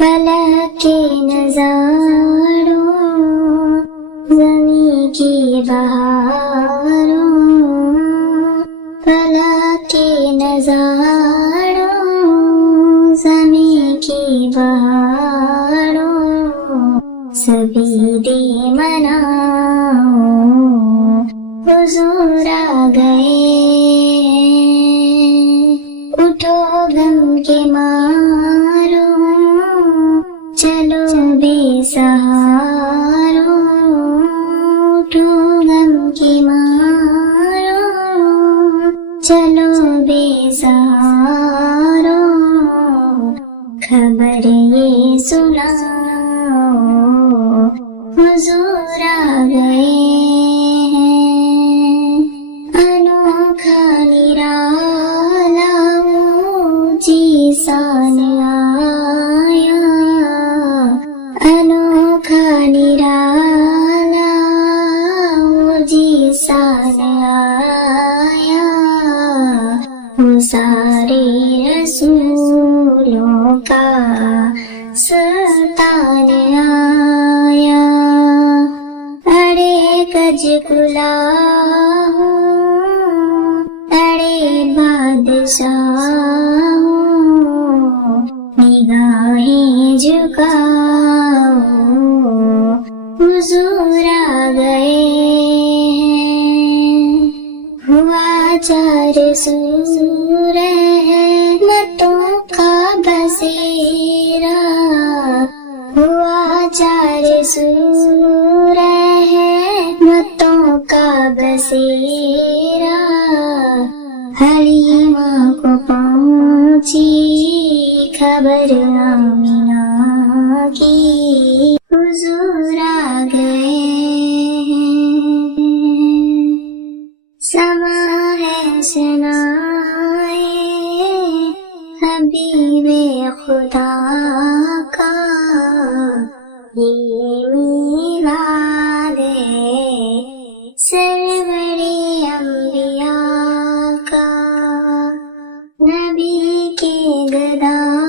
فلک کے نظاروں، زمین کی بہاروں، فلک کے نظاروں، زمین کی بہاروں، سبھی دے مناؤ، حضور آ گئے، اٹھو غم کے مارو، چلو بے سہاروں، اٹھو غم کے مارو، چلو بے سہاروں، خبر یہ سناؤ، حضور آ گئے ہیں، انوکھا نرالا جی سان آیا، انوکھا نرالا جی سان آیا، وہ سارے رسولوں کا سلطان آیا، اڑے گج کلا اڑے بادشاہ، نگاہیں جھکاؤ، حضور آ گئے ہیں، ہوا چار سو رحمتوں کا بسیرا، ہوا چار سو رحمتوں کا بسیرا، حلیمہ کو پہنچی خبر آمنہ کی، حضور آ گئے ہیں، سما ہے ثنائے حبیب خدا کا، یہ میلاد ہے سرور انبیاء کا، نبی کے گداؤں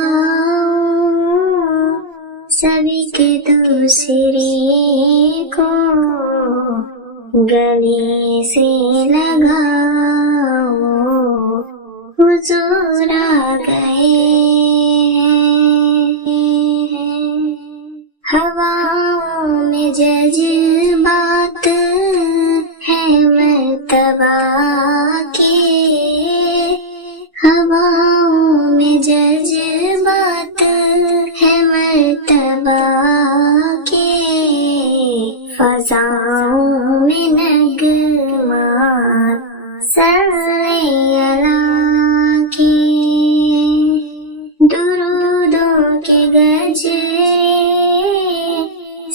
سبھی کے دوسرے کو گلے سے لگاؤ، حضور آ گئے ہیں، ہواؤں میں جذبات ہے مرتبہ کے، ہواؤں میں جذبات ہے مرتبہ کے، فضاؤں میں نغمات صلی اللہ کی، درودوں کے گجرے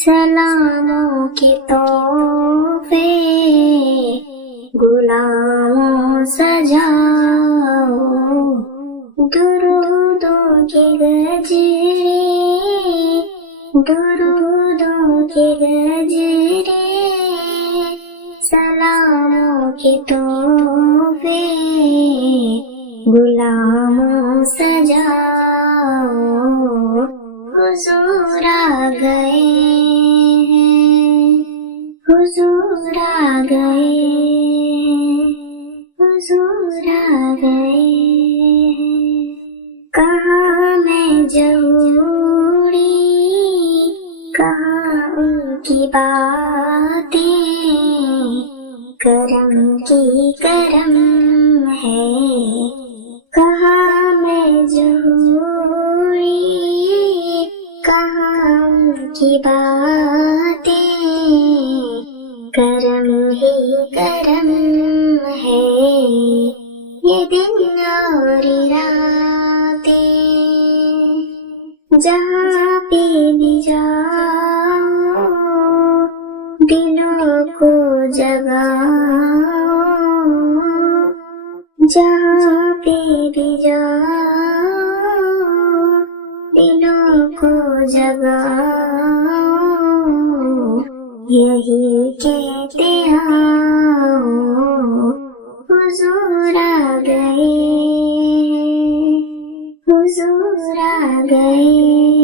سلاموں کے تحفے، غلاموں سجاؤ، درودوں کے گجرے، درودوں کے گجرے سلاموں کے تحفے، غلاموں سجاؤ، حضور آ گئے ہیں، حضور آ گئے ہیں، حضور آ گئے ہیں، کہاں میں جھوڑی کہاں ان کی باتیں، کرم کی کرم ہے، کہاں میں جھوڑی کہاں ان کی باتیں، کرم ہی کرم ہے، یہ دن اور راتیں، جہاں پہ بھی جاؤ دلوں کو جگاؤ، جہاں پہ بھی جاؤ دلوں کو جگاؤ، یہی کہتے آؤ، حضور آ گئے، حضور آ گئے۔